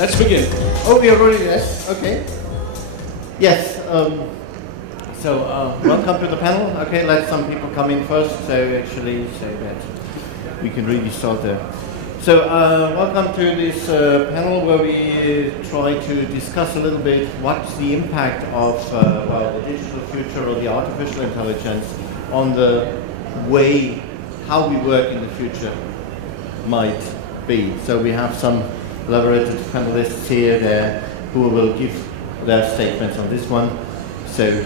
Let's begin. Oh, we are already there? Okay. Yes, welcome to the panel. Okay, let some people come in first, so that we can really start there. So, welcome to this panel where we try to discuss a little bit what's the impact of the digital future or the artificial intelligence on the way how we work in the future might be. So we have some collaborative panelists here there who will give their statements on this one. So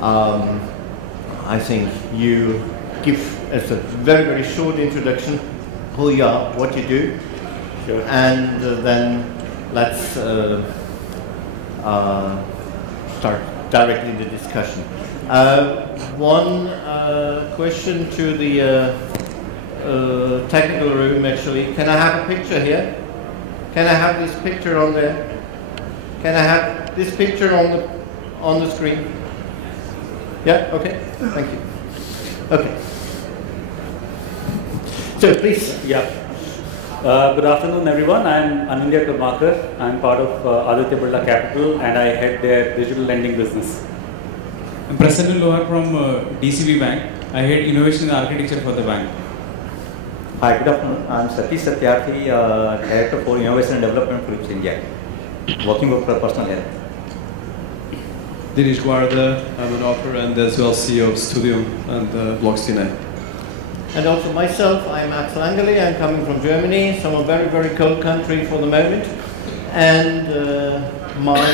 I think you give us a very, very short introduction, who you are, what you do, sure. And then let's start directly the discussion. One question to the technical room, actually. Can I have a picture here? Can I have this picture on there? Can I have this picture on the screen? Yeah, okay, thank you. Okay. So please. Yeah. Good afternoon, everyone. I'm Untitled Chapter. I'm part of Untitled Chapter Capital, and I head their digital lending business. I'm Prasanna Lohar from DCB Bank. I head innovation and architecture for the bank. Hi, good afternoon. I'm Satish Satyarthi, Director for Innovation and Development for India, working with personal health. Dinesh Guarda, I'm an author and as well CEO of Studio and Blogs.net. And also myself, I'm Axel Angeli. I'm coming from Germany, some a very, very cold country for the moment. And my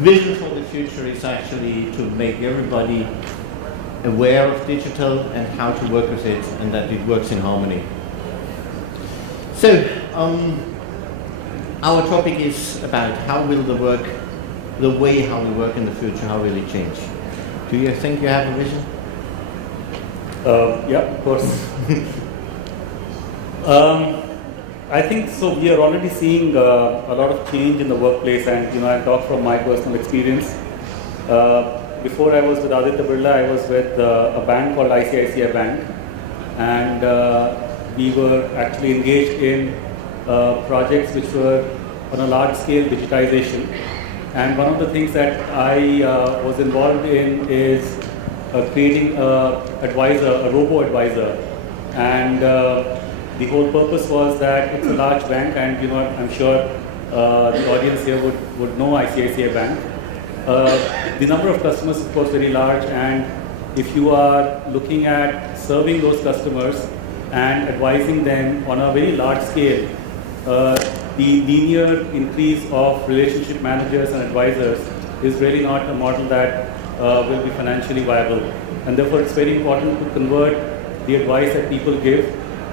vision for the future is actually to make everybody aware of digital and how to work with it, and that it works in harmony. So, our topic is about how will the way how we work in the future, how will it change? Do you think you have a vision? Yeah, of course. I think so. We are already seeing a lot of change in the workplace, and I talk from my personal experience. Before I was with Aditya Birla, I was with a bank called ICICI Bank, and we were actually engaged in projects which were on a large scale digitization. And one of the things that I was involved in is creating a robo-advisor. And the whole purpose was that it's a large bank, and I'm sure the audience here would know ICICI Bank. The number of customers is of course very large, and if you are looking at serving those customers and advising them on a very large scale, the linear increase of relationship managers and advisors is really not a model that will be financially viable. And therefore it's very important to convert the advice that people give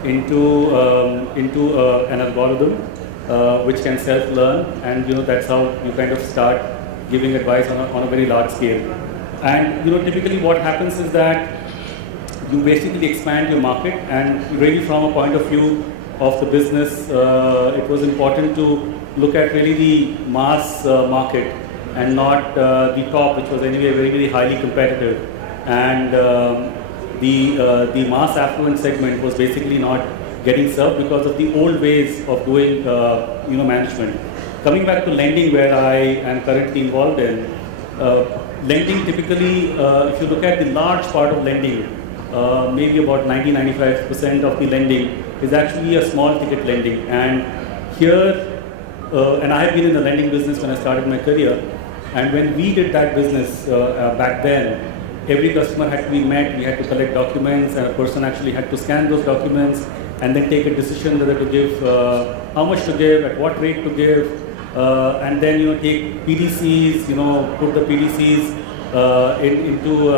into an algorithm which can self-learn, and that's how you kind of start giving advice on a very large scale. And typically what happens is that you basically expand your market, and really from a point of view of the business, it was important to look at really the mass market and not the top, which was anyway very, very highly competitive. And the mass affluent segment was basically not getting served because of the old ways of doing management. Coming back to lending, where I am currently involved in, lending typically, if you look at the large part of lending, maybe about 90-95% of the lending is actually a small ticket lending. And here, and I have been in the lending business when I started my career, and when we did that business back then, every customer had to be met, we had to collect documents, and a person actually had to scan those documents and then take a decision whether to give, how much to give, at what rate to give, and then take PDCs, put the PDCs into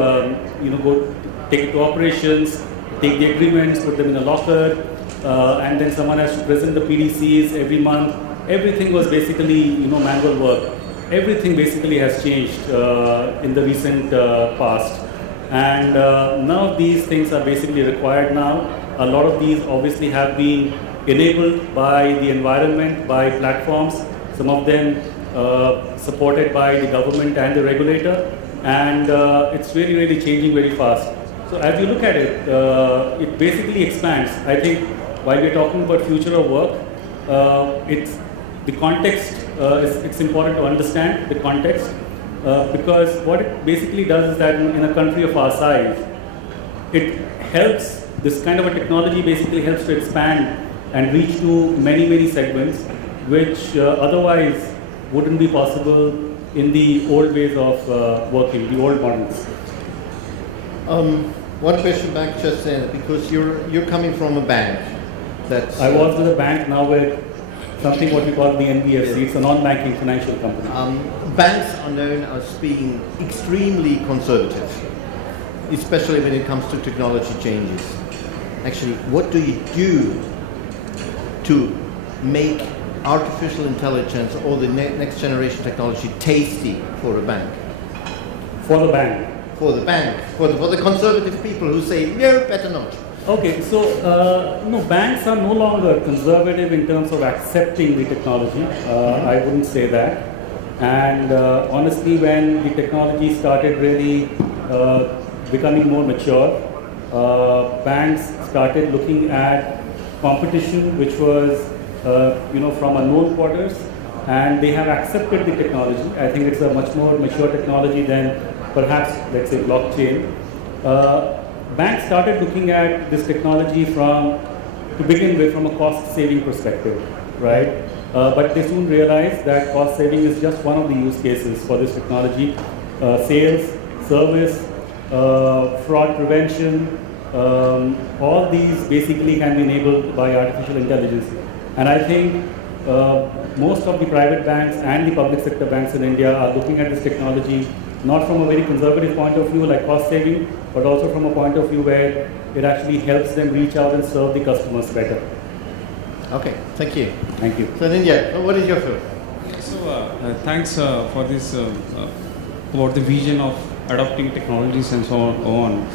go take it to operations, take the agreements, put them in a locker, and then someone has to present the PDCs every month. Everything was basically manual work. Everything basically has changed in the recent past, and none of these things are basically required now. A lot of these obviously have been enabled by the environment, by platforms, some of them supported by the government and the regulator, and it's really, really changing very fast. So as you look at it, it basically expands. I think while we're talking about future of work, it's the context. It's important to understand the context because what it basically does is that in a country of our size, it helps. This kind of a technology basically helps to expand and reach to many segments, which otherwise wouldn't be possible in the old ways of working, the old models. One question back just then, because you're coming from a bank. I was with a bank, now with something what we call the NBFC. It's a non-banking financial company. Banks are known as being extremely conservative, especially when it comes to technology changes. Actually, what do you do to make artificial intelligence or the next generation technology tasty for a bank? For the bank? For the bank, for the conservative people who say, no, better not. Okay, so no, banks are no longer conservative in terms of accepting the technology. I wouldn't say that. And honestly, when the technology started really becoming more mature, banks started looking at competition, which was from unknown quarters, and they have accepted the technology. I think it's a much more mature technology than perhaps, let's say, blockchain. Banks started looking at this technology to begin with, from a cost-saving perspective, right? But they soon realized that cost-saving is just one of the use cases for this technology. Sales, service, fraud prevention, all these basically can be enabled by artificial intelligence. And I think most of the private banks and the public sector banks in India are looking at this technology not from a very conservative point of view like cost saving, but also from a point of view where it actually helps them reach out and serve the customers better. Okay, thank you. Thank you. So Ninja, what is your view? So thanks for this about the vision of adopting technologies and so on.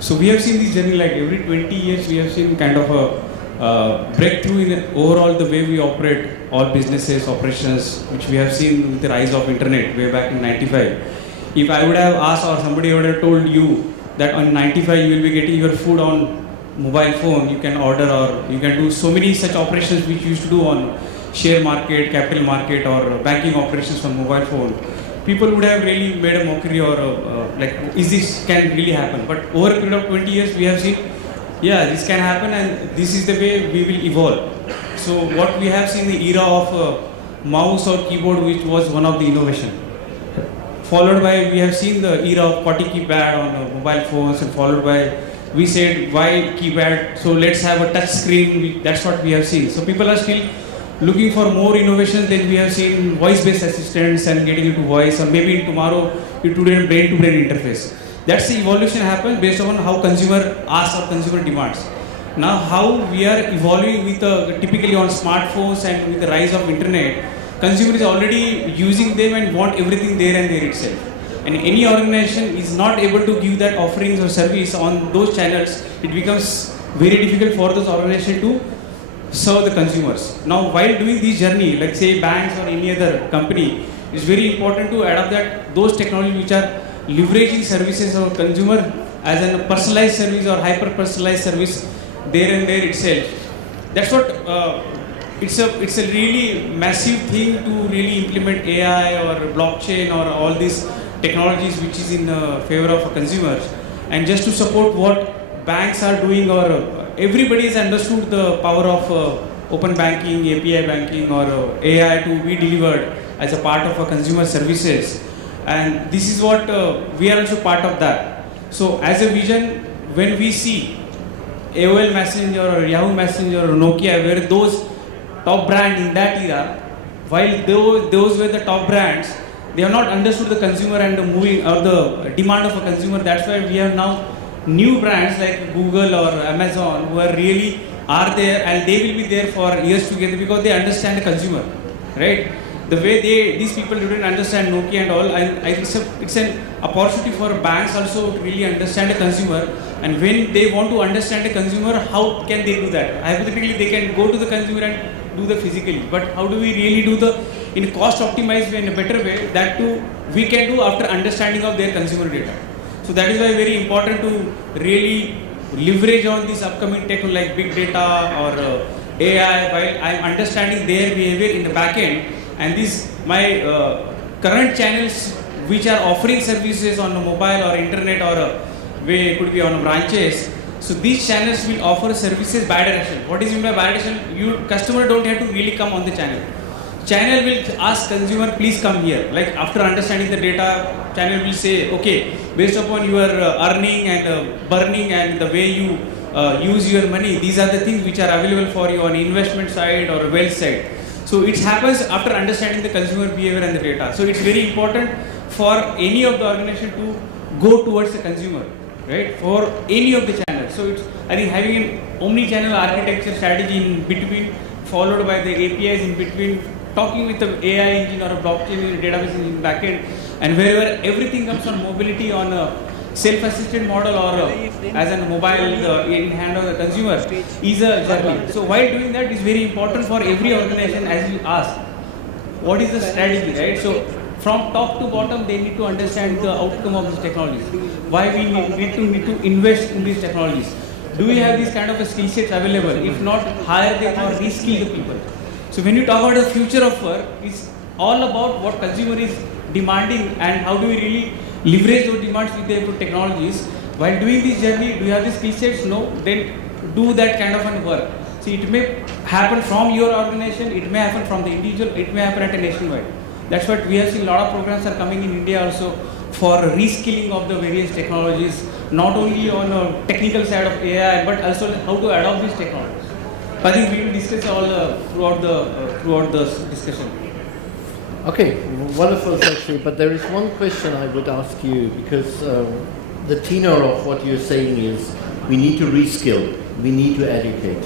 So we have seen this journey, like every 20 years we have seen kind of a breakthrough in overall the way we operate all businesses, operations, which we have seen with the rise of internet way back in 95. If I would have asked or somebody would have told you that on 95 you will be getting your food on mobile phone, you can order or you can do so many such operations which you used to do on share market, capital market or banking operations on mobile phone, people would have really made a mockery or like, is this can really happen? But over a period of 20 years we have seen, yeah, this can happen and this is the way we will evolve. So what we have seen the era of mouse or keyboard, which was one of the innovation. Followed by, we have seen the era of QWERTY keypad on mobile phones, and followed by, we said, why keypad? So let's have a touch screen. That's what we have seen. So people are still looking for more innovations. Then we have seen voice-based assistants and getting into voice, or maybe in tomorrow, brain-to-brain interface. That's the evolution happens based on how consumer asks or consumer demands. Now, how we are evolving with typically on smartphones and with the rise of internet, consumer is already using them and want everything there and there itself. And any organization is not able to give that offerings or service on those channels, it becomes very difficult for those organizations to serve the consumers. Now, while doing this journey, like say banks or any other company, it's very important to adapt those technologies which are leveraging services of consumer as a personalized service or hyper-personalized service there and there itself. That's what it's a really massive thing to really implement AI or blockchain or all these technologies which is in favor of consumers. And just to support what banks are doing, or everybody has understood the power of open banking, API banking or AI to be delivered as a part of consumer services. And this is what we are also part of that. So as a vision, when we see AOL Messenger or Yahoo Messenger or Nokia, where those top brand in that era, while those were the top brands, they have not understood the consumer and the moving or the demand of a consumer. That's why we have now new brands like Google or Amazon who are really there, and they will be there for years together because they understand the consumer, right? The way these people didn't understand Nokia and all, I think it's an opportunity for banks also to really understand the consumer. And when they want to understand the consumer, how can they do that? Hypothetically, they can go to the consumer and do the physically. But how do we really do in a cost optimized way, in a better way? That too, we can do after understanding of their consumer data. So that is why very important to really leverage on this upcoming tech like big data or AI, while I'm understanding their behavior in the back end, and these my current channels which are offering services on a mobile or internet or way it could be on branches. So these channels will offer services bidirectional. What is meant by bidirectional? You customer don't have to really come on the channel. Channel will ask consumer, please come here. Like after understanding the data, channel will say, okay, based upon your earning and burning and the way you use your money, these are the things which are available for you on investment side or wealth side. So it happens after understanding the consumer behavior and the data. So it's very important for any of the organization to go towards the consumer, right? For any of the channels. So it's, I think having an omni-channel architecture strategy in between, followed by the APIs in between, talking with the AI engine or a blockchain in a database in backend, and wherever everything comes on mobility on a self-assisted model or as a mobile in hand of the consumer is a journey. So while doing that is very important for every organization, as you ask, what is the strategy, right? So from top to bottom, they need to understand the outcome of these technologies. Why we need to invest in these technologies. Do we have these kind of skill sets available? If not, hire them or reskill the people. So when you talk about the future of work, it's all about what consumer is demanding and how do we really leverage those demands with the technologies. While doing this journey, do you have the skill sets? No, then do that kind of work. So it may happen from your organization, it may happen from the individual, it may happen at a nationwide. That's what we have seen. A lot of programs are coming in India also for reskilling of the various technologies, not only on a technical side of AI, but also how to adopt these technologies. I think we will discuss all throughout the discussion. Okay, wonderful actually, but there is one question I would ask you, because the tenor of what you're saying is we need to reskill, we need to educate.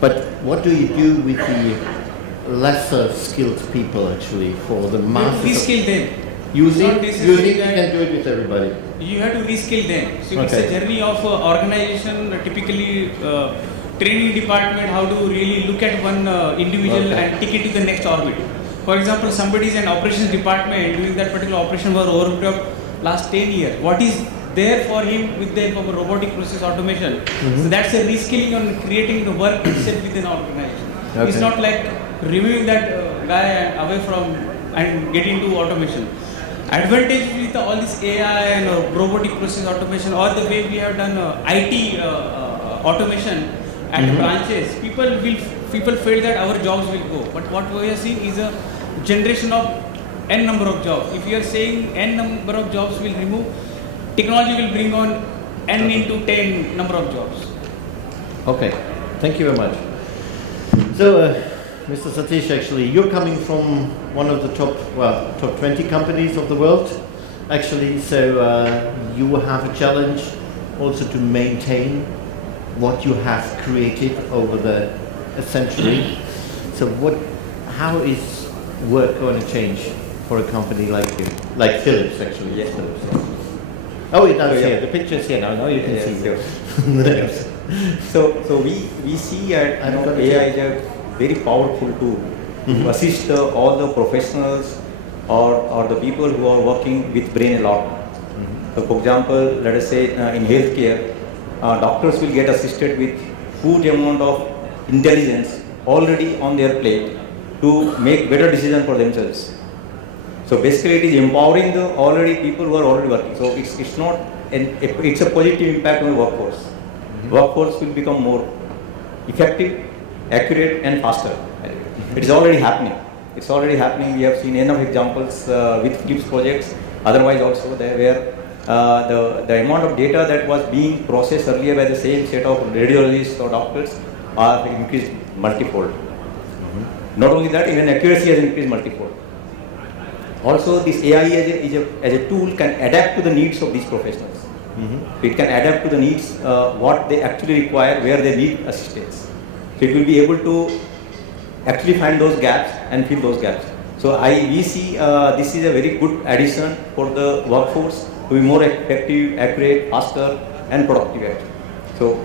But what do you do with the lesser skilled people actually, for the masses? Reskill them. You think you can do it with everybody? You have to reskill them. So it's a journey of organization, typically training department, how to really look at one individual and take it to the next orbit. For example, somebody is in operations department doing that particular operation for over last 10 years. What is there for him with the help of robotic process automation? So that's a reskilling on creating the work itself within an organization. It's not like removing that guy away from and getting to automation. Advantage with all this AI and robotic process automation, or the way we have done IT automation at branches, people feel that our jobs will go. But what we are seeing is a generation of n number of jobs. If you are saying n number of jobs will remove, technology will bring on n into 10 number of jobs. Okay, thank you very much. So, Mr. Satish, actually, you're coming from one of the top 20 companies of the world, actually. So you have a challenge also to maintain what you have created over a century. So how is work going to change for a company like you, like Philips actually? Yes, Philips. Oh, it does here. The picture's here now. Now you can see. Yes. So we see at AI is a very powerful tool to assist all the professionals or the people who are working with brain a lot. So for example, let us say in healthcare, doctors will get assisted with huge amount of intelligence already on their plate to make better decisions for themselves. So basically it is empowering the already people who are already working. So it's not it's a positive impact on the workforce. Workforce will become more effective, accurate and faster. It is already happening. It's already happening. We have seen enough examples with Philips projects. Otherwise also there where the amount of data that was being processed earlier by the same set of radiologists or doctors are increased multifold. Not only that, even accuracy has increased multifold. Also, this AI as a tool can adapt to the needs of these professionals. It can adapt to the needs, what they actually require, where they need assistance. So it will be able to actually find those gaps and fill those gaps. So we see this is a very good addition for the workforce to be more effective, accurate, faster and productive. So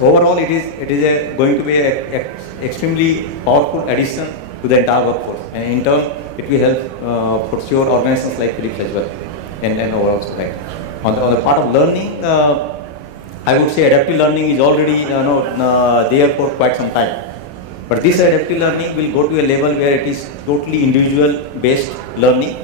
overall it is going to be an extremely powerful addition to the entire workforce, and in turn it will help for sure organizations like Philips as well and overall society. On the part of learning, I would say adaptive learning is already there for quite some time. But this adaptive learning will go to a level where it is totally individual based learning,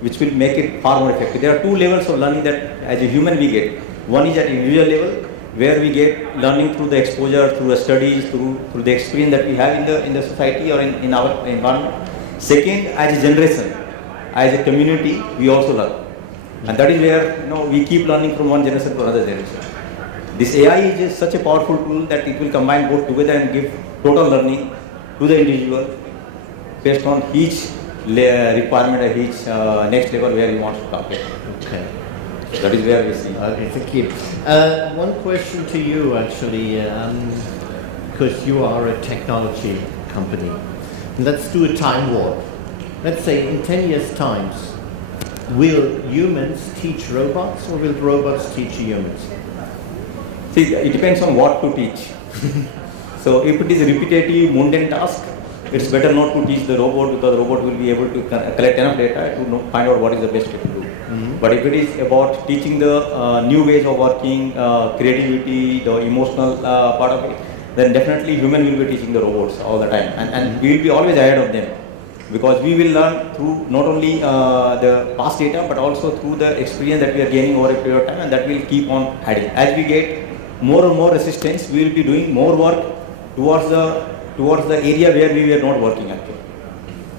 which will make it far more effective. There are two levels of learning that as a human we get. One is at individual level, where we get learning through the exposure, through the studies, through the experience that we have in the society or in our environment. Second, as a generation, as a community, we also learn. And that is where we keep learning from one generation to another generation. This AI is just such a powerful tool that it will combine both together and give total learning to the individual based on each requirement at each next level where he wants to target. Okay. So that is where we see. Thank you. One question to you actually, because you are a technology company. Let's do a time warp. Let's say in 10 years' time, will humans teach robots or will robots teach humans? See, it depends on what to teach. So if it is a repetitive, mundane task, it's better not to teach the robot because the robot will be able to collect enough data to find out what is the best way to do. Mm-hmm. But if it is about teaching the new ways of working, creativity, the emotional part of it, then definitely human will be teaching the robots all the time. And we will be always ahead of them. Because we will learn through not only the past data but also through the experience that we are gaining over a period of time, and that will keep on adding. As we get more and more assistance, we will be doing more work towards the area where we were not working actually.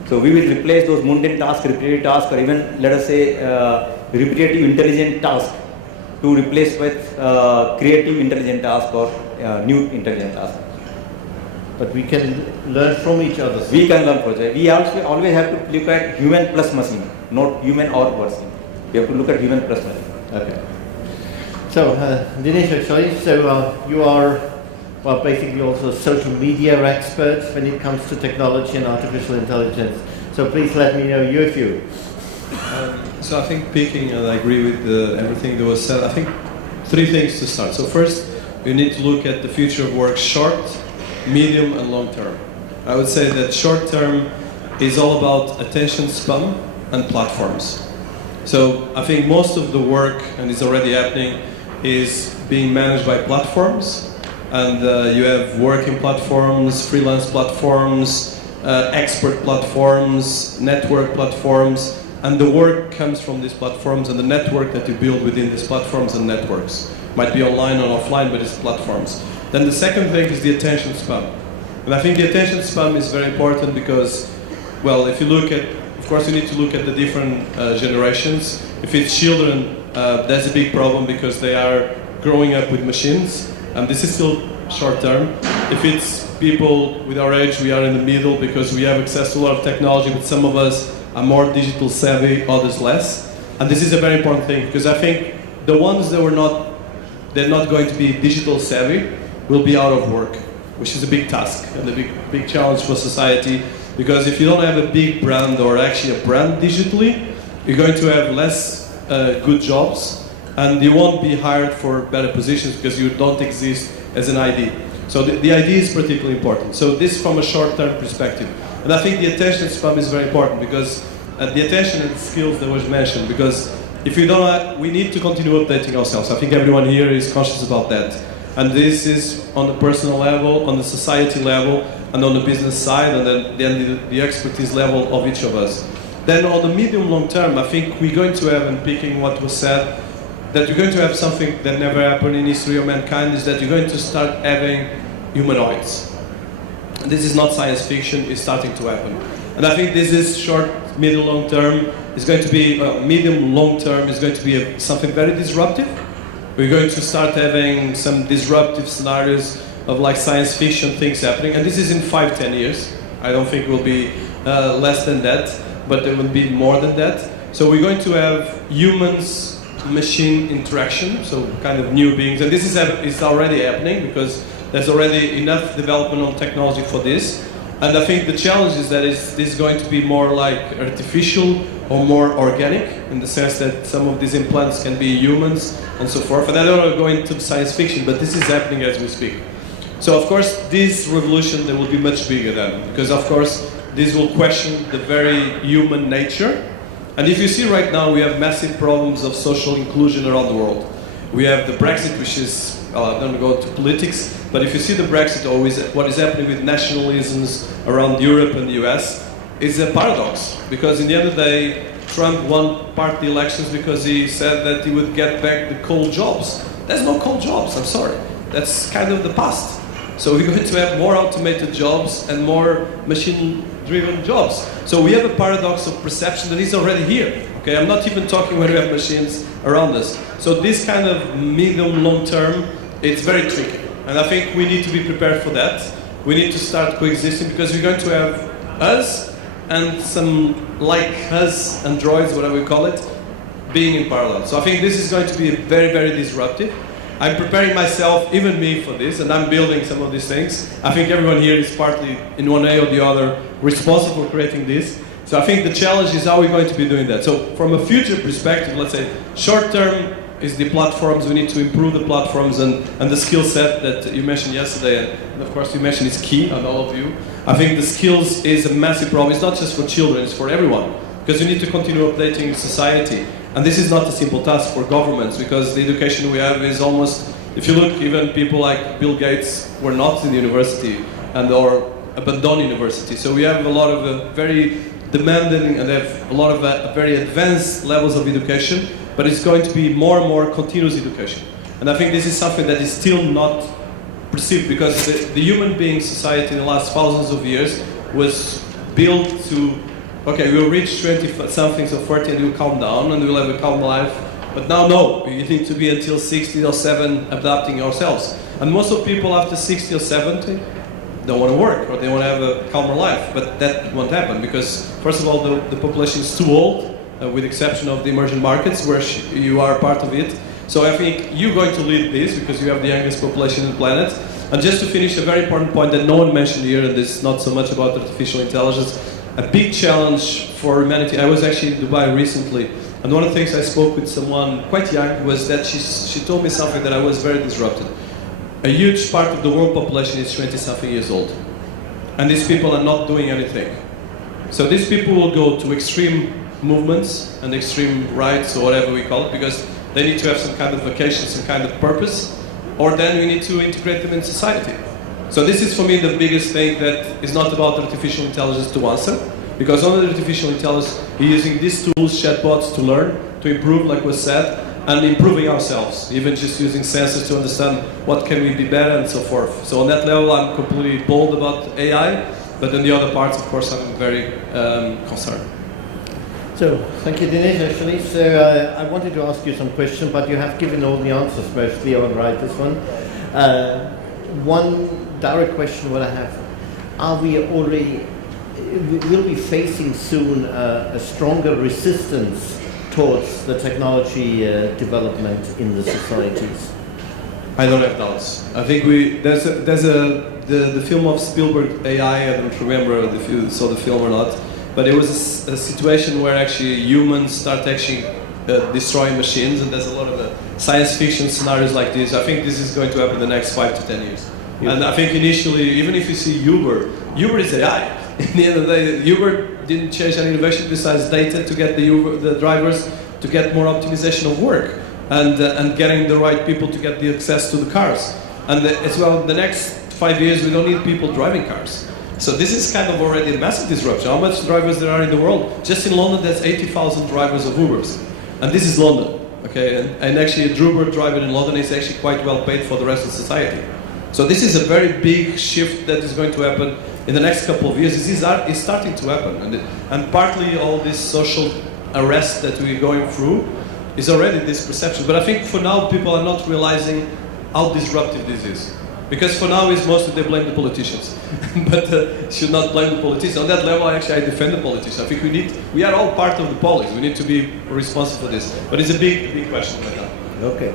So we will replace those mundane tasks, repetitive tasks, or even let us say repetitive intelligent tasks to replace with creative intelligent tasks or new intelligent tasks. But we can learn from each other. We can learn from each other. We also always have to look at human plus machine, not human or machine. We have to look at human plus machine. Okay. So, Dinesh, actually, you are, well, basically also a social media expert when it comes to technology and artificial intelligence. So please let me know your view. So I think picking, and I agree with everything that was said, I think three things to start. So first, we need to look at the future of work short, medium and long term. I would say that short term is all about attention span and platforms. So I think most of the work, and it's already happening, is being managed by platforms. And you have working platforms, freelance platforms, expert platforms, network platforms, and the work comes from these platforms and the network that you build within these platforms and networks. Might be online or offline, but it's platforms. Then the second thing is the attention span. And I think the attention span is very important because, well, if you look at, of course you need to look at the different generations. If it's children, that's a big problem because they are growing up with machines, and this is still short term. If it's people with our age, we are in the middle because we have access to a lot of technology, but some of us are more digital savvy, others less. And this is a very important thing because I think the ones that they're not going to be digital savvy will be out of work, which is a big task and a big challenge for society, because if you don't have a big brand or actually a brand digitally, you're going to have less good jobs and you won't be hired for better positions because you don't exist as an ID. So the ID is particularly important. So this from a short-term perspective. And I think the attention span is very important because the attention and the skills that was mentioned, because if you don't, we need to continue updating ourselves. I think everyone here is conscious about that. And this is on the personal level, on the society level, and on the business side, and then the expertise level of each of us. Then on the medium long term, I think we're going to have, and picking what was said, that you're going to have something that never happened in history of mankind, is that you're going to start having humanoids. And this is not science fiction, it's starting to happen. And I think this is short, middle, long term. It's going to be, medium, long term is going to be something very disruptive. We're going to start having some disruptive scenarios of like science fiction things happening. And this is in 5-10 years. I don't think it will be less than that, but there will be more than that. So we're going to have humans-machine interaction, so kind of new beings. And this is already happening because there's already enough development on technology for this. And I think the challenge is that this is going to be more like artificial or more organic, in the sense that some of these implants can be humans and so forth. And I don't want to go into science fiction, but this is happening as we speak. So of course, this revolution, there will be much bigger then, because of course, this will question the very human nature. And if you see right now, we have massive problems of social inclusion around the world. We have the Brexit, which is I don't go to politics, but if you see the Brexit or what is happening with nationalisms around Europe and the US, it's a paradox. Because in the end of the day, Trump won part of the elections because he said that he would get back the coal jobs. There's no coal jobs, I'm sorry. That's kind of the past. So we're going to have more automated jobs and more machine-driven jobs. So we have a paradox of perception that is already here. Okay, I'm not even talking when we have machines around us. So this kind of medium, long term, it's very tricky. And I think we need to be prepared for that. We need to start coexisting because we're going to have us and some like us androids, whatever we call it, being in parallel. So I think this is going to be very, very disruptive. I'm preparing myself, even me, for this, and I'm building some of these things. I think everyone here is partly, in one way or the other, responsible for creating this. So I think the challenge is how we're going to be doing that. So from a future perspective, let's say, short term is the platforms. We need to improve the platforms and the skill set that you mentioned yesterday, and of course you mentioned is key on all of you. I think the skills is a massive problem. It's not just for children, it's for everyone. Because we need to continue updating society. And this is not a simple task for governments, because the education we have is almost, if you look, even people like Bill Gates were not in the university or abandoned university. So we have a lot of very demanding and have a lot of very advanced levels of education, but it's going to be more and more continuous education. And I think this is something that is still not perceived, because the human being society in the last thousands of years was built to, okay, we'll reach 20-somethings or 40 and we'll calm down and we'll have a calm life. But now, no, you need to be until 60 or 7 adapting ourselves. And most of people after 60 or 70 don't want to work or they want to have a calmer life. But that won't happen because, first of all, the population is too old, with the exception of the emerging markets where you are part of it. So I think you're going to lead this because you have the youngest population on the planet. And just to finish, a very important point that no one mentioned here, and this is not so much about artificial intelligence, a big challenge for humanity. I was actually in Dubai recently, and one of the things I spoke with someone quite young was that she told me something that I was very disrupted. A huge part of the world population is 20-something years old, and these people are not doing anything. So these people will go to extreme movements and extreme rights or whatever we call it, because they need to have some kind of vacation, some kind of purpose, or then we need to integrate them in society. So this is for me the biggest thing that is not about artificial intelligence to answer, because on the artificial intelligence, we're using these tools, chatbots, to learn, to improve, like was said, and improving ourselves, even just using sensors to understand what can we be better and so forth. So on that level, I'm completely bold about AI, but in the other parts, of course, I'm very concerned. So, thank you, Dinesh, actually. So, I wanted to ask you some questions, but you have given all the answers mostly on this one. One direct question what I have, will we facing soon a stronger resistance towards the technology development in the societies? I don't have doubts. I think the film of Spielberg, AI, I don't remember if you saw the film or not, but it was a situation where actually humans start actually destroying machines, and there's a lot of science fiction scenarios like this. I think this is going to happen in the next 5 to 10 years. Yeah. And I think initially, even if you see Uber is AI. In the end of the day, Uber didn't change any innovation besides data to get the drivers to get more optimization of work and getting the right people to get the access to the cars. And as well, the next 5 years, we don't need people driving cars. So this is kind of already a massive disruption. How much drivers there are in the world? Just in London, there's 80,000 drivers of Ubers. And this is London, okay? And actually, a Uber driver in London is actually quite well paid for the rest of society. So this is a very big shift that is going to happen in the next couple of years. This is starting to happen. And partly all this social arrest that we're going through is already this perception. But I think for now, people are not realizing how disruptive this is. Because for now, it's mostly they blame the politicians. But should not blame the politicians. On that level, I defend the politicians. I think we are all part of the policy. We need to be responsible for this. But it's a big question right now. Okay.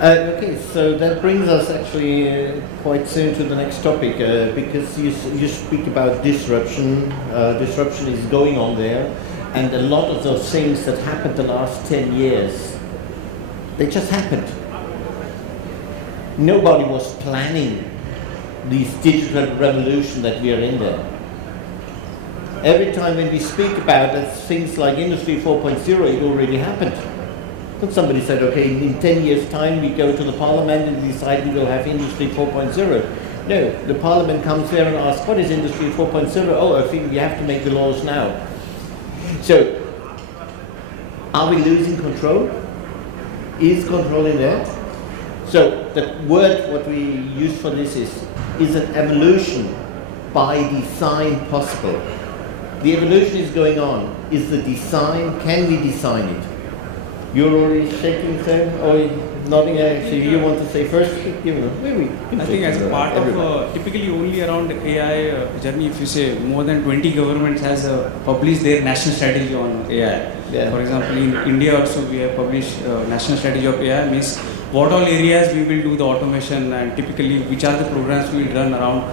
Okay, so that brings us actually quite soon to the next topic, because you speak about disruption. Disruption is going on there, and a lot of those things that happened the last 10 years, they just happened. Nobody was planning this digital revolution that we are in there. Every time when we speak about it, things like Industry 4.0, it already happened. But somebody said, okay, in 10 years' time we go to the parliament and decide we will have Industry 4.0. No, the parliament comes there and asks, what is Industry 4.0? Oh, I think we have to make the laws now. So, are we losing control? Is control in there? So, the word what we use for this is an evolution by design possible? The evolution is going on. Is the design, can we design it? You're already shaking, Sam, or nodding? Actually, you want to say first? Maybe. I think as a part of typically only around AI journey, if you say more than 20 governments has published their national strategy on AI. Yeah. For example, in India also we have published national strategy of AI, means what all areas we will do the automation and typically which are the programs we will run around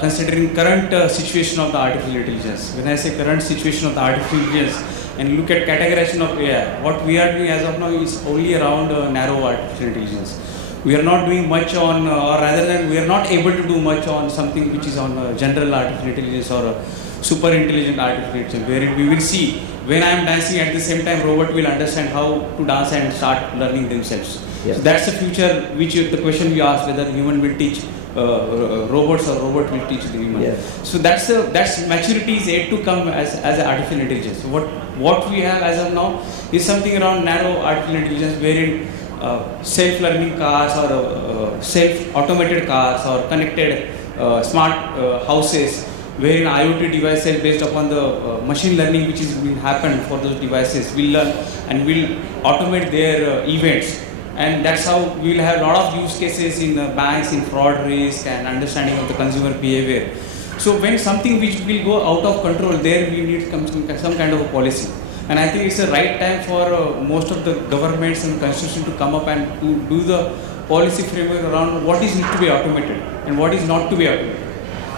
considering current situation of the artificial intelligence. When I say current situation of the artificial intelligence, and look at categorization of AI, what we are doing as of now is only around narrow artificial intelligence. We are not doing much on, or rather than we are not able to do much on something which is on general artificial intelligence or super intelligent artificial intelligence, wherein we will see when I am dancing at the same time robot will understand how to dance and start learning themselves. Yes. So that's the future which the question we asked, whether human will teach robots or robot will teach the human. Yes. So that's maturity is yet to come as an artificial intelligence. So what we have as of now is something around narrow artificial intelligence, wherein self-learning cars or self-automated cars or connected smart houses, wherein IoT devices based upon the machine learning which is will happen for those devices will learn and will automate their events. And that's how we will have a lot of use cases in banks, in fraud risk and understanding of the consumer behavior. So when something which will go out of control, there we need some kind of a policy. And I think it's the right time for most of the governments and constitution to come up and to do the policy framework around what is need to be automated and what is not to be automated.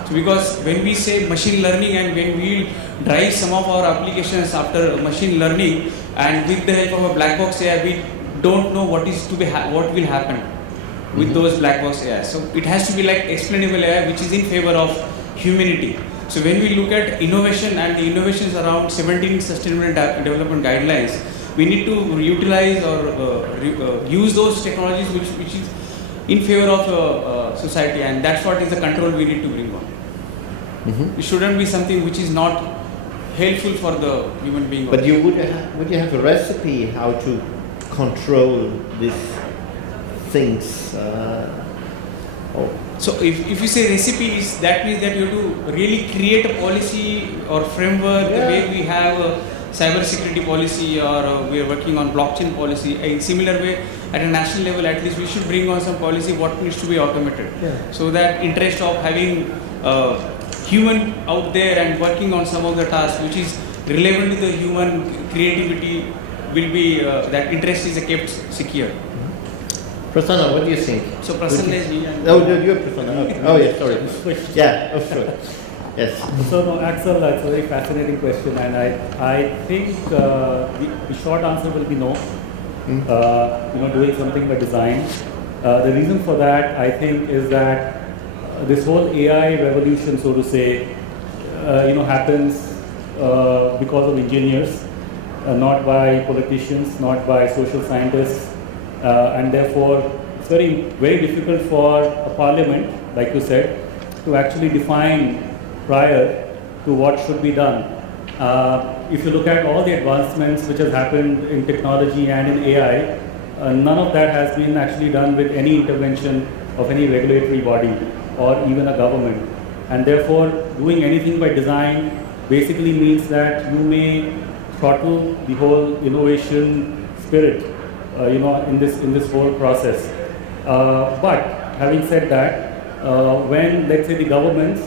So because when we say machine learning and when we drive some of our applications after machine learning and with the help of a black box AI, we don't know what is to be what will happen with those black box AI. So it has to be like explainable AI, which is in favor of humanity. So when we look at innovation and the innovations around 17 sustainable development guidelines, we need to utilize or use those technologies which is in favor of society, and that's what is the control we need to bring on. It shouldn't be something which is not helpful for the human being. But would you have a recipe how to control these things? So if you say recipes, that means that you have to really create a policy or framework the way we have a cyber security policy or we are working on blockchain policy. In similar way, at a national level at least we should bring on some policy what needs to be automated. So that interest of having human out there and working on some of the tasks which is relevant to the human creativity will be, that interest is kept secure. Prasanna, what do you think? So Prasanna is me. Oh, no, you're Prasanna. Okay. Oh, yeah, sorry. Yeah, oh, sure. Yes. So, no, Axel, that's a very fascinating question, and I think the short answer will be no. Doing something by design. The reason for that, I think, is that this whole AI revolution, so to say, happens because of engineers, not by politicians, not by social scientists. And therefore, it's very, very difficult for a parliament, like you said, to actually define prior to what should be done. If you look at all the advancements which has happened in technology and in AI, none of that has been actually done with any intervention of any regulatory body or even a government. And therefore, doing anything by design basically means that you may throttle the whole innovation spirit in this whole process. But having said that, when let's say the governments,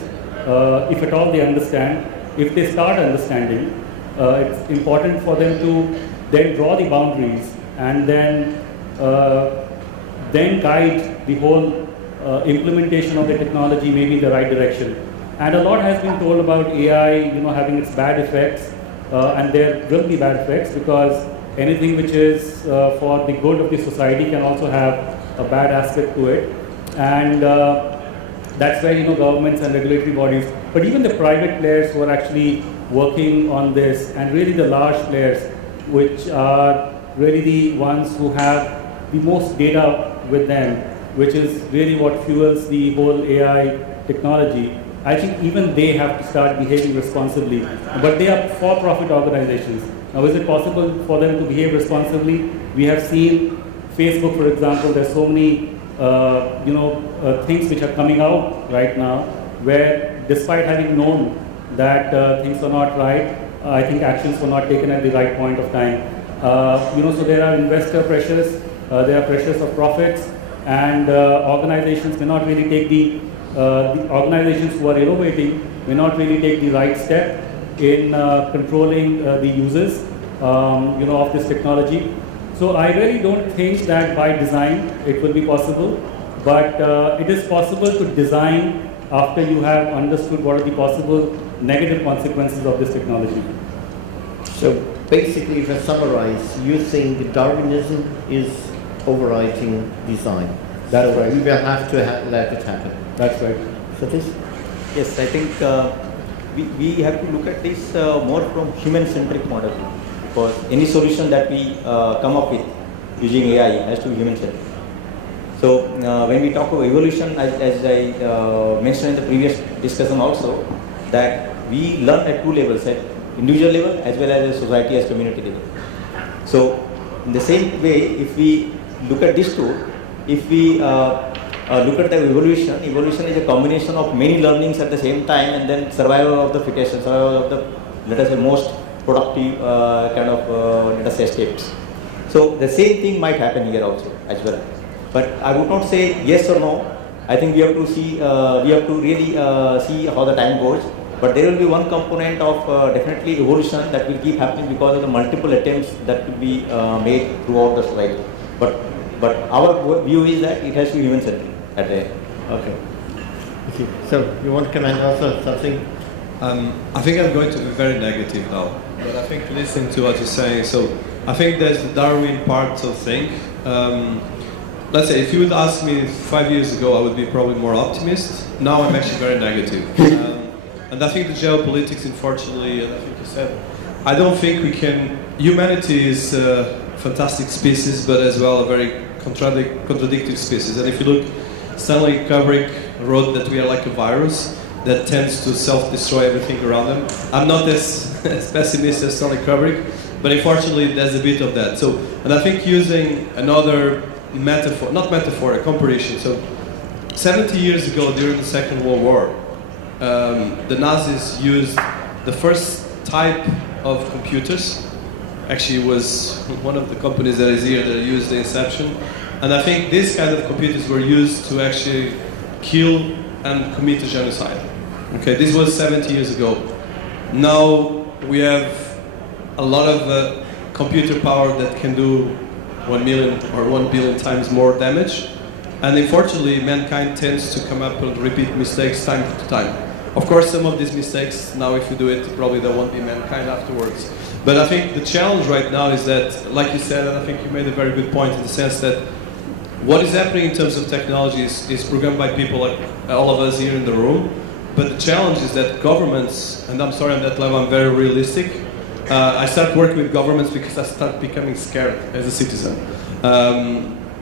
if at all they understand, if they start understanding, it's important for them to then draw the boundaries and then guide the whole implementation of the technology maybe in the right direction. And a lot has been told about AI, having its bad effects, and there will be bad effects because anything which is for the good of the society can also have a bad aspect to it, and that's where governments and regulatory bodies, but even the private players who are actually working on this, and really the large players which are really the ones who have the most data with them, which is really what fuels the whole AI technology. I think even they have to start behaving responsibly. But they are for-profit organizations. Now, is it possible for them to behave responsibly? We have seen Facebook, for example, there's so many things which are coming out right now, where despite having known that things are not right, I think actions were not taken at the right point of time. So there are investor pressures, there are pressures of profits, and organizations may not really take the organizations who are innovating may not really take the right step in controlling the users, of this technology. So I really don't think that by design it will be possible, but it is possible to design after you have understood what are the possible negative consequences of this technology. So basically, if I summarize, you think Darwinism is overriding design. That's right. We will have to let it happen. That's right. So this? Yes, I think we have to look at this more from human-centric model, because any solution that we come up with using AI has to be human-centric. So when we talk about evolution, as I mentioned in the previous discussion also, that we learn at two levels, at individual level as well as a society as community level. So in the same way, if we look at these two, if we look at the evolution is a combination of many learnings at the same time, and then survival of the fittest, survival of the, let us say, most productive let us say, steps. So the same thing might happen here also as well. But I would not say yes or no. I think we have to see, we have to really see how the time goes. But there will be one component of definitely evolution that will keep happening because of the multiple attempts that will be made throughout the society. But our view is that it has to be human-centric at the end. Okay. So you want to comment also something? I think I'm going to be very negative now, but I think listening to what you're saying, so I think there's the Darwin part of thing. Let's say if you would ask me 5 years ago, I would be probably more optimist. Now I'm actually very negative. And I think the geopolitics, unfortunately, and I think you said, I don't think we can, humanity is a fantastic species, but as well a very contradictory species. And if you look, Stanley Kubrick wrote that we are like a virus that tends to self-destroy everything around them. I'm not as pessimist as Stanley Kubrick, but unfortunately there's a bit of that. So, and I think using another metaphor, not metaphor, a comparison. So 70 years ago during the Second World War, the Nazis used the first type of computers. Actually, it was one of the companies that is here that used the Inception. And I think these kind of computers were used to actually kill and commit a genocide. Okay, this was 70 years ago. Now we have a lot of computer power that can do 1 million or 1 billion times more damage. And unfortunately, mankind tends to come up and repeat mistakes time to time. Of course, some of these mistakes, now if you do it, probably there won't be mankind afterwards. But I think the challenge right now is that, like you said, and I think you made a very good point in the sense that what is happening in terms of technology is programmed by people like all of us here in the room. But the challenge is that governments, and I'm sorry on that level, I'm very realistic. I start working with governments because I start becoming scared as a citizen.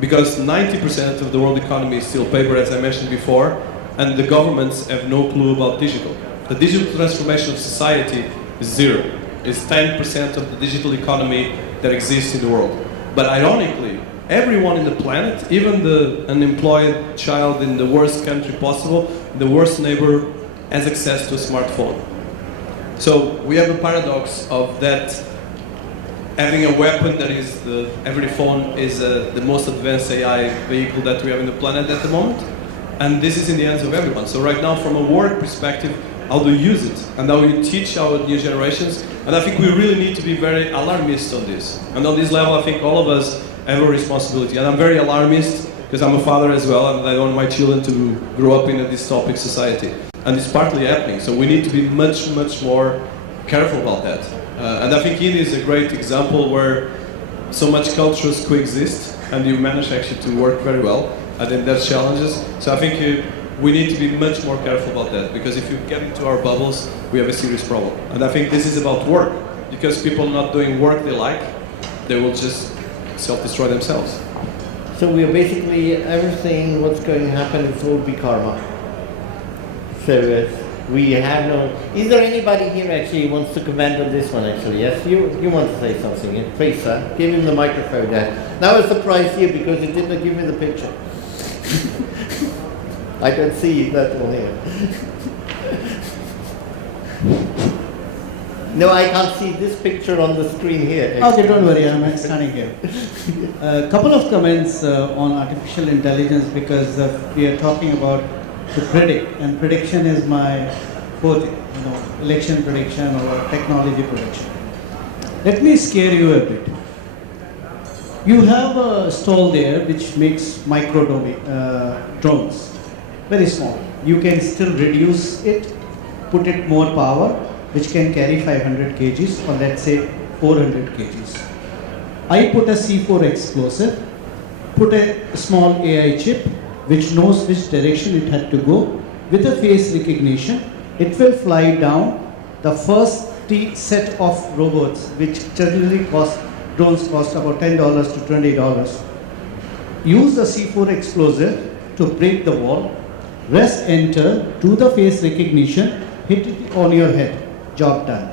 Because 90% of the world economy is still paper, as I mentioned before, and the governments have no clue about digital. The digital transformation of society is zero. It's 10% of the digital economy that exists in the world. But ironically, everyone in the planet, even the unemployed child in the worst country possible, the worst neighbor, has access to a smartphone. So we have a paradox of that having a weapon that is every phone is the most advanced AI vehicle that we have in the planet at the moment. And this is in the hands of everyone. So right now, from a work perspective, how do you use it? And how you teach our new generations? And I think we really need to be very alarmist on this. And on this level, I think all of us have a responsibility. And I'm very alarmist because I'm a father as well, and I don't want my children to grow up in a dystopic society. And it's partly happening. So we need to be much, much more careful about that. And I think India is a great example where so much cultures coexist, and you manage actually to work very well. I think there's challenges. So I think we need to be much more careful about that, because if you get into our bubbles, we have a serious problem. And I think this is about work, because people not doing work they like, they will just self-destroy themselves. So we are basically, everything what's going to happen is will be karma. So we have no, is there anybody here actually who wants to comment on this one actually? Yes, you want to say something, yeah? Please sir, give him the microphone there. Now I was surprised here because he did not give me the picture. I don't see that one here. No, I can't see this picture on the screen here. Okay, don't worry, I'm standing here. A couple of comments on artificial intelligence because we are talking about to predict, and prediction is my forte, election prediction or technology prediction. Let me scare you a bit. You have a stall there which makes micro drones, very small. You can still reduce it, put it more power, which can carry 500 kgs or let's say 400 kgs. I put a C4 explosive, put a small AI chip which knows which direction it had to go. With a face recognition, it will fly down the first set of robots, which generally drones cost about $10 to $20. Use the C4 explosive to break the wall, press enter, do the face recognition, hit it on your head, job done.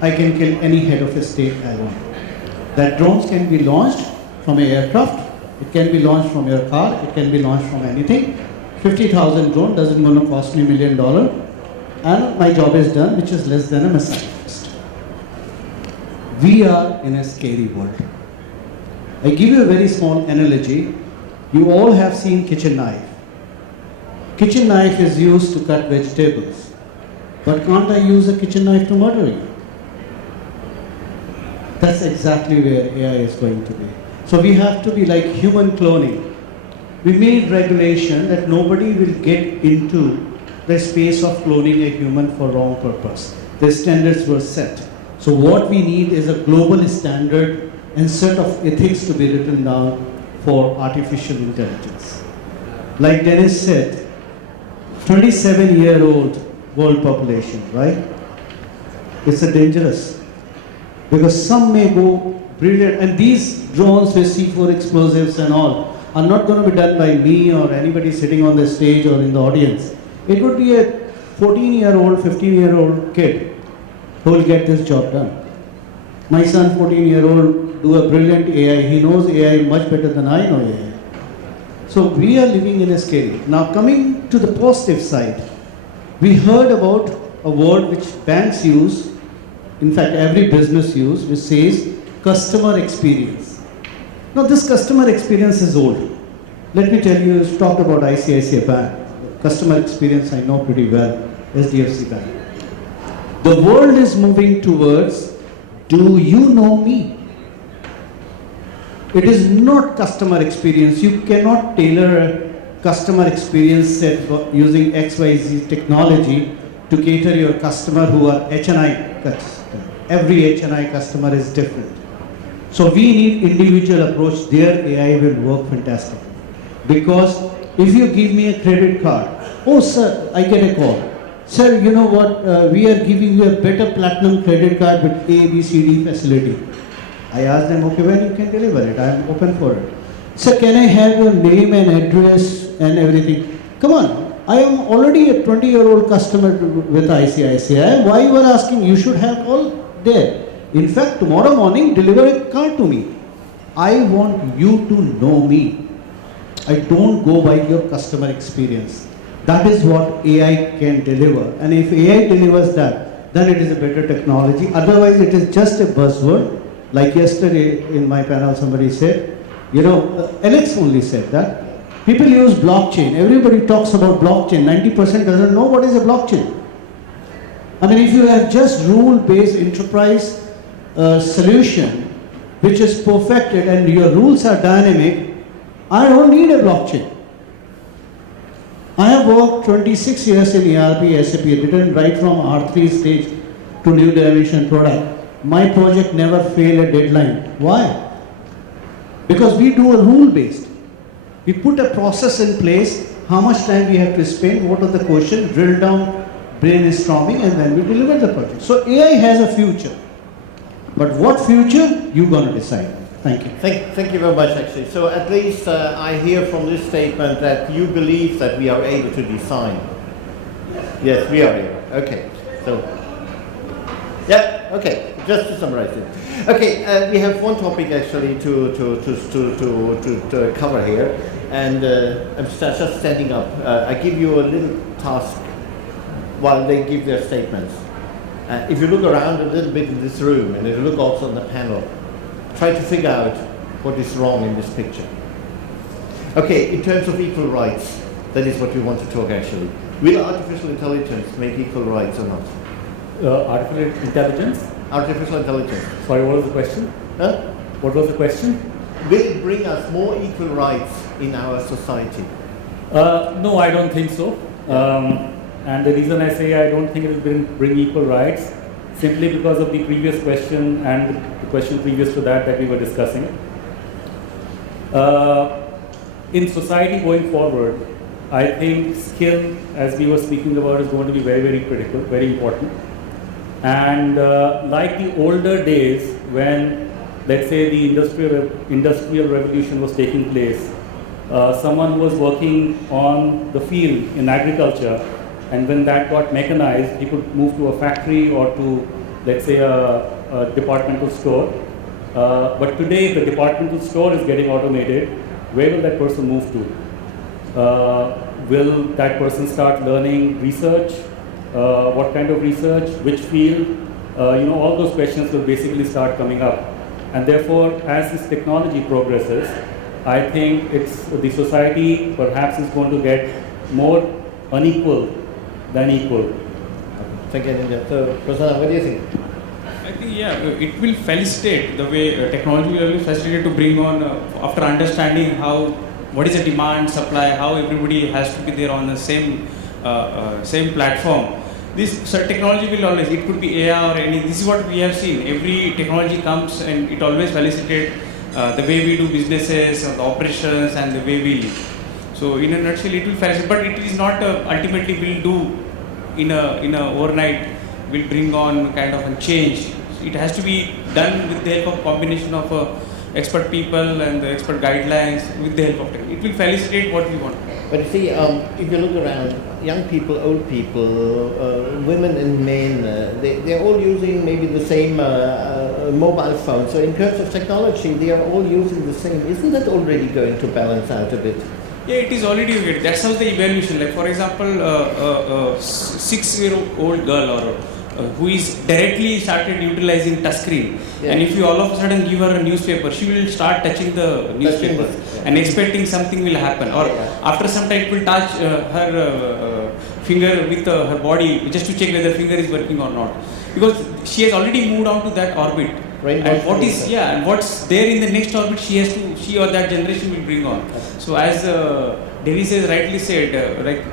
I can kill any head of a state I want. That drones can be launched from an aircraft, it can be launched from your car, it can be launched from anything. 50,000 drone doesn't going to cost me $1 million, and my job is done, which is less than a missile test. We are in a scary world. I give you a very small analogy. You all have seen kitchen knife. Kitchen knife is used to cut vegetables. But can't I use a kitchen knife to murder you? That's exactly where AI is going to be. So we have to be like human cloning. We made regulation that nobody will get into the space of cloning a human for wrong purpose. The standards were set. So what we need is a global standard and set of ethics to be written down for artificial intelligence. Like Dennis said, 27-year-old world population, right? It's a dangerous. Because some may go brilliant, and these drones with C4 explosives and all are not going to be done by me or anybody sitting on the stage or in the audience. It would be a 14-year-old, 15-year-old kid who will get this job done. My son, 14-year-old, do a brilliant AI. He knows AI much better than I know AI. So we are living in a scary. Now coming to the positive side, we heard about a word which banks use, in fact every business use, which says customer experience. Now this customer experience is old. Let me tell you, you talked about ICICI Bank. Customer experience I know pretty well, SDFC Bank. The world is moving towards, do you know me? It is not customer experience. You cannot tailor a customer experience set using XYZ technology to cater your customer who are HNI customers. Every HNI customer is different. So we need individual approach. There AI will work fantastic. Because if you give me a credit card, oh sir, I get a call. Sir, you know what, we are giving you a better platinum credit card with A, B, C, D facility. I asked them, okay, when you can deliver it? I am open for it. Sir, can I have your name and address and everything? Come on, I am already a 20-year-old customer with ICICI. Why you are asking? You should have all there. In fact, tomorrow morning, deliver a card to me. I want you to know me. I don't go by your customer experience. That is what AI can deliver. And if AI delivers that, then it is a better technology. Otherwise, it is just a buzzword. Like yesterday in my panel, somebody said, Alex only said that. People use blockchain. Everybody talks about blockchain. 90% doesn't know what is a blockchain. I mean, if you have just rule-based enterprise solution, which is perfected and your rules are dynamic, I don't need a blockchain. I have worked 26 years in ERP, SAP, written right from R3 stage to new dimension product. My project never failed a deadline. Why? Because we do a rule-based. We put a process in place, how much time we have to spend, what are the questions, drill down, brainstorming, and then we deliver the project. So AI has a future. But what future, you're going to decide. Thank you. Thank you very much, actually. So at least I hear from this statement that you believe that we are able to design. Yes, we are able. Okay. So, yeah. Okay. Just to summarize it. Okay. We have one topic actually to cover here, and I'm just standing up. I give you a little task while they give their statements. If you look around a little bit in this room, and if you look also on the panel, try to figure out what is wrong in this picture. Okay, in terms of equal rights, that is what we want to talk actually. Will artificial intelligence make equal rights or not? Artificial intelligence? Artificial intelligence. Sorry, what was the question? Huh? What was the question? Will it bring us more equal rights in our society? No, I don't think so. And the reason I say I don't think it will bring equal rights, simply because of the previous question and the question previous to that we were discussing. In society going forward, I think skill, as we were speaking about, is going to be very, very critical, very important. And like the older days when, let's say, the industrial revolution was taking place, someone who was working on the field in agriculture, and when that got mechanized, he could move to a factory or to, let's say, a departmental store. But today, if the departmental store is getting automated, where will that person move to? Will that person start learning research? What kind of research? Which field? All those questions will basically start coming up. And therefore, as this technology progresses, I think the society perhaps is going to get more unequal than equal. Thank you. So, Prasanna, what do you think? I think, it will facilitate the way technology will facilitate to bring on, after understanding what is the demand, supply, how everybody has to be there on the same platform. This technology will always, it could be AI or any, this is what we have seen. Every technology comes and it always facilitates the way we do businesses, the operations, and the way we live. So in a nutshell, it will facilitate, but it is not ultimately will do in a overnight, will bring on kind of a change. It has to be done with the help of combination of expert people and the expert guidelines with the help of technology. It will facilitate what we want. But you see, if you look around, young people, old people, women and men, they're all using maybe the same mobile phone. So in terms of technology, they are all using the same. Isn't that already going to balance out a bit? Yeah, it is already good. That's how the evaluation. Like for example, 6-year-old girl or who is directly started utilizing touchscreen, and if you all of a sudden give her a newspaper, she will start touching the newspaper and expecting something will happen. Or after some time, it will touch her finger with her body just to check whether finger is working or not, because she has already moved on to that orbit. And what's there in the next orbit, she or that generation will bring on. So as Devi says rightly said, like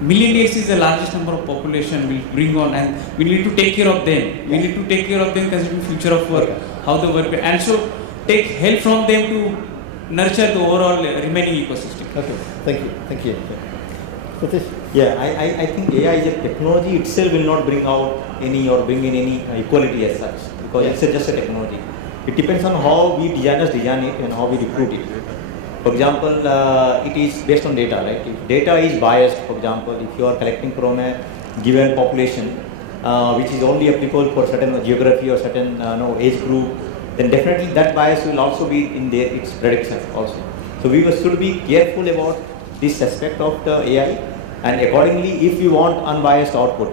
millennials is the largest number of population will bring on, and we need to take care of them. We need to take care of them considering future of work, how the work, and so take help from them to nurture the overall remaining ecosystem. Okay, thank you. So this. Yeah, I think AI as a technology itself will not bring out any or bring in any equality as such, because it's just a technology. It depends on how we designers design it and how we recruit it. For example, it is based on data, right? If data is biased, for example, if you are collecting from a given population, which is only applicable for certain geography or certain age group, then definitely that bias will also be in its prediction also. So we should be careful about this aspect of the AI, and accordingly, if we want unbiased output,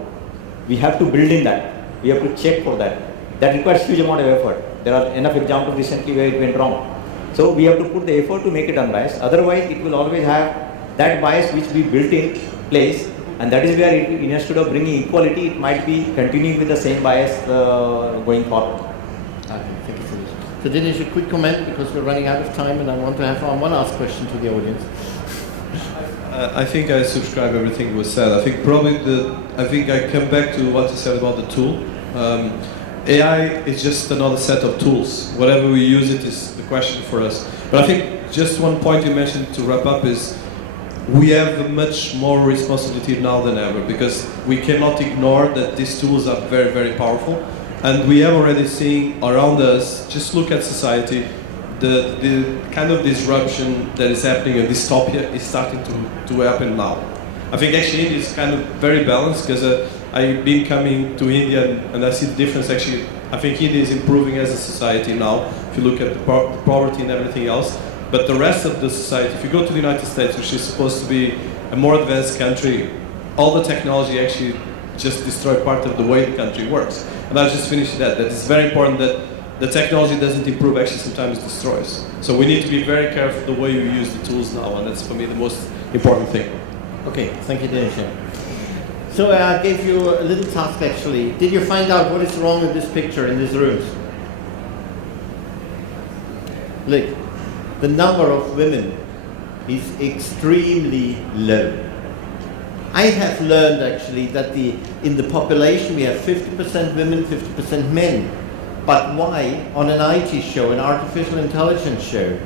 we have to build in that. We have to check for that. That requires huge amount of effort. There are enough examples recently where it went wrong. So we have to put the effort to make it unbiased. Otherwise, it will always have that bias which we built in place, and that is where instead of bringing equality, it might be continuing with the same bias going forward. Thank you so much. So Dinesh, a quick comment, because we're running out of time, and I want to have one last question to the audience. I think I subscribe everything was said. I think I come back to what you said about the tool. AI is just another set of tools. Whatever we use it is the question for us. But I think just one point you mentioned to wrap up is we have much more responsibility now than ever, because we cannot ignore that these tools are very, very powerful. And we have already seen around us, just look at society, the kind of disruption that is happening, a dystopia, is starting to happen now. I think actually India is kind of very balanced because I've been coming to India and I see the difference actually. I think India is improving as a society now, if you look at the poverty and everything else. But the rest of the society, if you go to the United States, which is supposed to be a more advanced country, all the technology actually just destroy part of the way the country works. And I just finished that it's very important that the technology doesn't improve, actually sometimes destroys. So we need to be very careful the way we use the tools now, and that's for me the most important thing. Okay, thank you, Dinesh. So I gave you a little task actually. Did you find out what is wrong with this picture in these rooms? Look, the number of women is extremely low. I have learned actually that in the population we have 50% women, 50% men. But why on an IT show, an artificial intelligence show,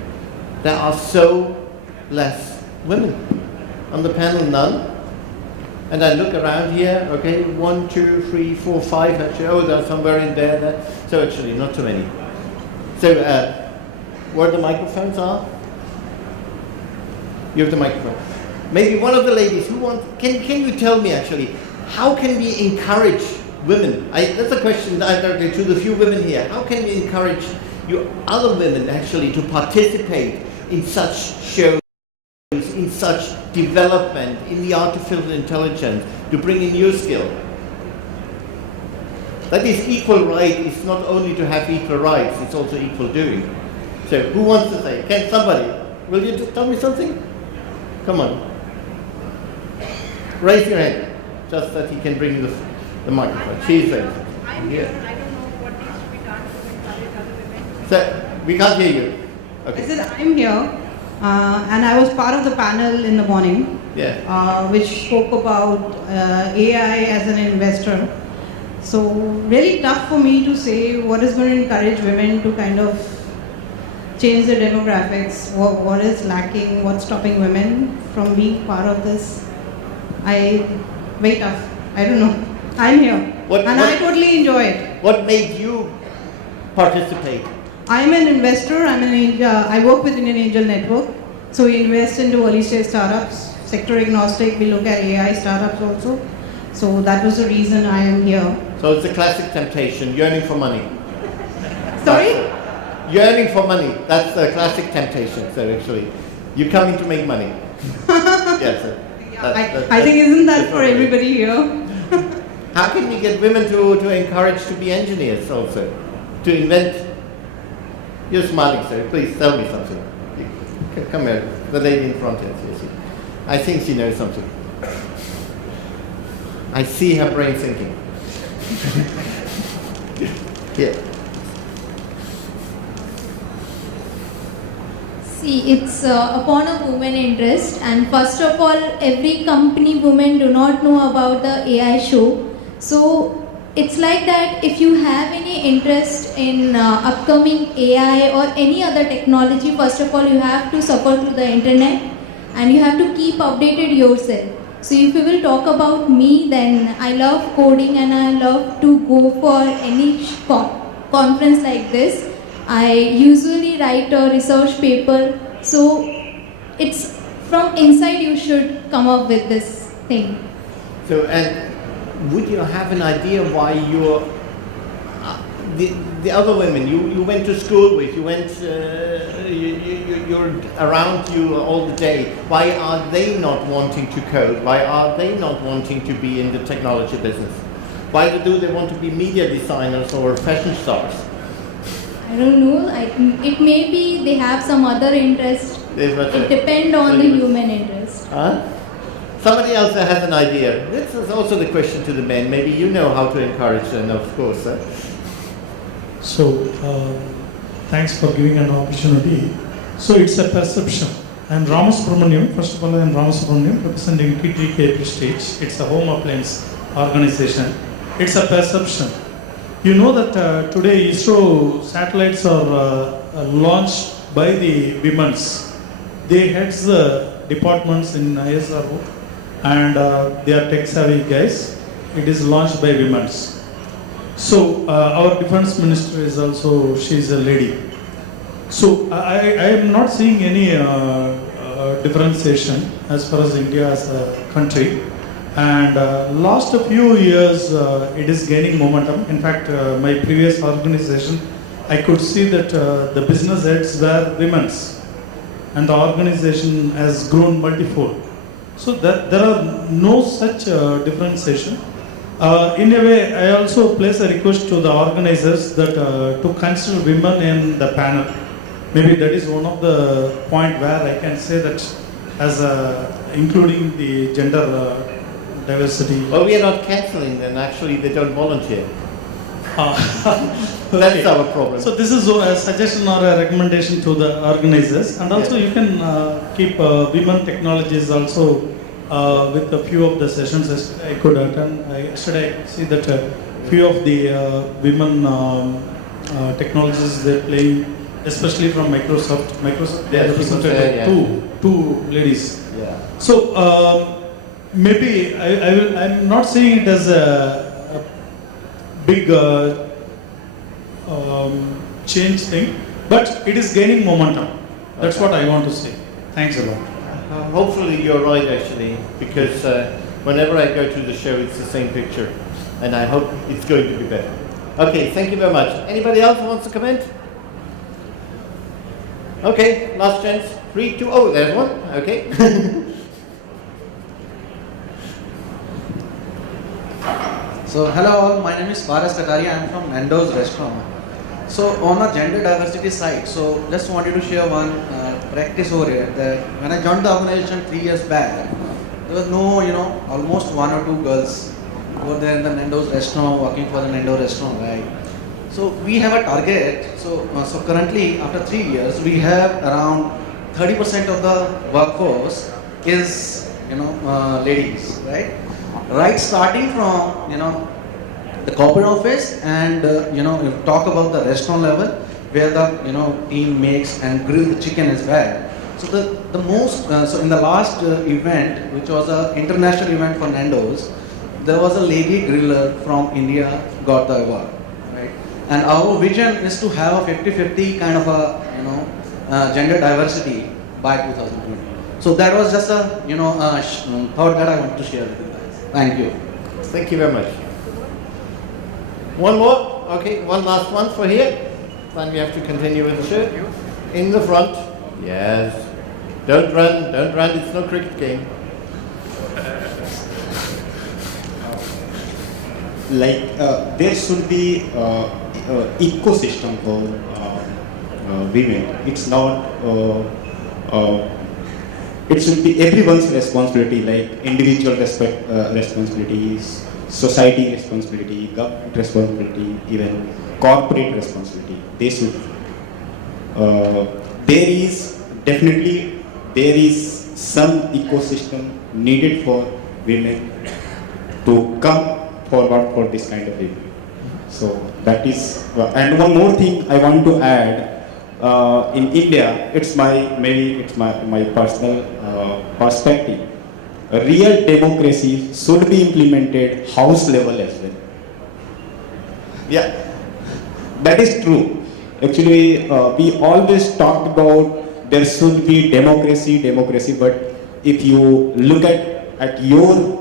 there are so less women? On the panel, none. And I look around here, okay, 1, 2, 3, 4, 5, actually, oh, there's somewhere in there. So actually, not too many. So, where the microphones are? You have the microphone. Maybe one of the ladies who can you tell me actually, how can we encourage women? That's a question directly to the few women here. How can we encourage you other women actually to participate in such shows, in such development, in the artificial intelligence, to bring in new skill? That is equal right. It's not only to have equal rights, it's also equal doing. So who wants to say? Can somebody? Will you tell me something? Come on. Raise your hand, just that he can bring the microphone. She's there. I'm here. I don't know what needs to be done to encourage other women. So, we can't hear you. Okay. I said I'm here, and I was part of the panel in the morning, which spoke about AI as an investor. So really tough for me to say what is going to encourage women to kind of change the demographics, what is lacking, what's stopping women from being part of this. Very tough. I don't know. I'm here. I totally enjoy it. What made you participate? I'm an investor. I work with Indian Angel Network. So we invest into early stage startups, sector agnostic. We look at AI startups also. So that was the reason I am here. So it's a classic temptation, yearning for money. Sorry? Yearning for money. That's the classic temptation. So actually, you're coming to make money. Yes. I think isn't that for everybody here? How can we get women to encourage to be engineers also? To invent? You're smiling, sir. Please tell me something. Come here. The lady in front here. I think she knows something. I see her brain thinking. Yeah. See, it's upon a woman interest, and first of all, every company women do not know about the AI show. So it's like that if you have any interest in upcoming AI or any other technology, first of all, you have to suffer through the internet and you have to keep updated yourself. So if you will talk about me, then I love coding and I love to go for any conference like this. I usually write a research paper, so it's from inside you should come up with this thing. So, and would you have an idea why you're, the other women you went to school with, you're around you all the day, why are they not wanting to code? Why are they not wanting to be in the technology business? Why do they want to be media designers or fashion stars? I don't know. It may be they have some other interest. It depends on the human interest. Huh? Somebody else has an idea. This is also the question to the men. Maybe you know how to encourage them, of course. So, thanks for giving an opportunity. So, it's a perception. I am Ramasubramaniam. First of all, I am Ramasubramaniam, representing TTK Prestige. It's a home appliance organization. It's a perception. You know that today ISRO satellites are launched by the women's. They heads the departments in ISRO and they are tech savvy guys. It is launched by women's. So our defense minister is also, she is a lady. So I am not seeing any differentiation as far as India as a country. And last few years, it is gaining momentum. In fact, my previous organization, I could see that the business heads were women's, and the organization has grown multifold. So that there are no such differentiation. In a way, I also place a request to the organizers that to consider women in the panel. Maybe that is one of the point where I can say that as including the gender diversity. Well, we are not cancelling them. Actually, they don't volunteer. That's our problem. So this is a suggestion or a recommendation to the organizers, and also you can keep women technologies also with a few of the sessions I could attend. Yesterday I could see that few of the women technologies they're playing, especially from Microsoft. They are represented two ladies. Yeah. So maybe I'm not saying it as a big change thing, but it is gaining momentum. That's what I want to say. Thanks a lot. Hopefully you're right, actually, because whenever I go to the show, it's the same picture, and I hope it's going to be better. Okay, thank you very much. Anybody else who wants to comment? Okay, last chance. 3, 2, oh, there's one. Okay. So hello all, my name is Paras Kataria. I am from Nando's restaurant. So on a gender diversity side, so just wanted to share one practice over here. That when I joined the organization 3 years back, there was no, almost 1 or 2 girls over there in the Nando's restaurant, working for the Nando's restaurant, right? So we have a target. So currently after 3 years, we have around 30% of the workforce is ladies, right? Right, starting from the corporate office, and talk about the restaurant level where the team makes and grill the chicken as well. So the most so in the last event, which was an international event for Nando's, there was a lady griller from India got the award, right? And our vision is to have a 50-50 kind of a gender diversity by 2020. So that was just a thought that I want to share with you guys. Thank you. Thank you very much. One more? Okay, one last one for here. Then we have to continue with the show. In the front. Yes. Don't run, it's no cricket game. There should be ecosystem for women. It's not, it should be everyone's responsibility, like individual responsibilities, society responsibility, government responsibility, even corporate responsibility. They should. There is some ecosystem needed for women to come forward for this kind of event. So that is, and one more thing I want to add. In India, it's my personal perspective. A real democracy should be implemented house level as well. Yeah, that is true. Actually, we always talked about there should be democracy, but if you look at your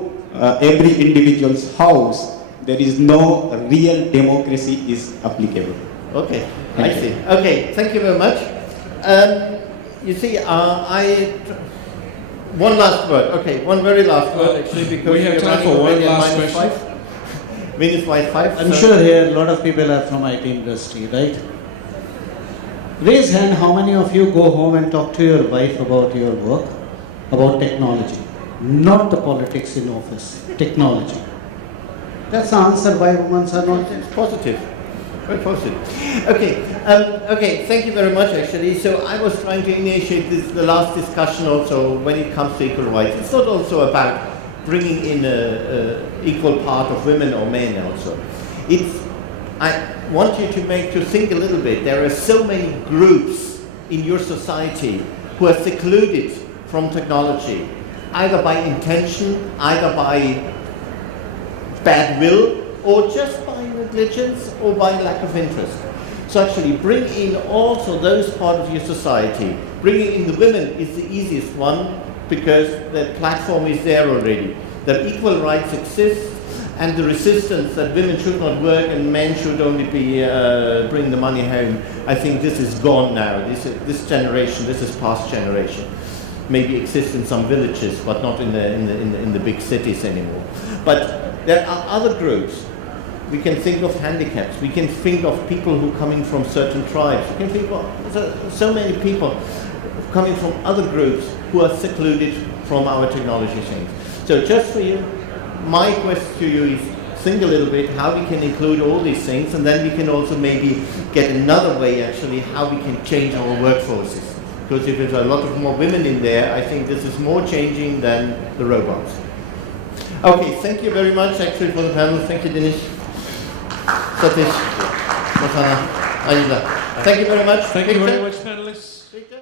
every individual's house, there is no real democracy is applicable. Okay, I see. Okay, thank you very much. You see, one last word. Okay, one very last word actually, because we have time for one last question. -5. I'm sure here a lot of people are from IT industry, right? Raise hand how many of you go home and talk to your wife about your work, about technology, not the politics in office, technology. That's the answer why women are not. It's positive. Very positive. Okay, thank you very much actually. So I was trying to initiate the last discussion also when it comes to equal rights. It's not also about bringing in an equal part of women or men also. I want you to think a little bit. There are so many groups in your society who are secluded from technology, either by intention, either by bad will, or just by negligence or by lack of interest. So actually bring in also those part of your society. Bringing in the women is the easiest one because the platform is there already. That equal rights exist, and the resistance that women should not work and men should only be bring the money home. I think this is gone now. This generation, this is past generation. Maybe exists in some villages, but not in the big cities anymore. But there are other groups. We can think of handicaps. We can think of people who are coming from certain tribes. We can think of so many people coming from other groups who are secluded from our technology things. So just for you, my question to you is think a little bit how we can include all these things, and then we can also maybe get another way actually how we can change our workforces. Because if there's a lot of more women in there, I think this is more changing than the robots. Okay, thank you very much actually for the panel. Thank you, Dinesh, Satish, Rosanna, Ayuda. Thank you very much. Thank you very much, panelists. Victor?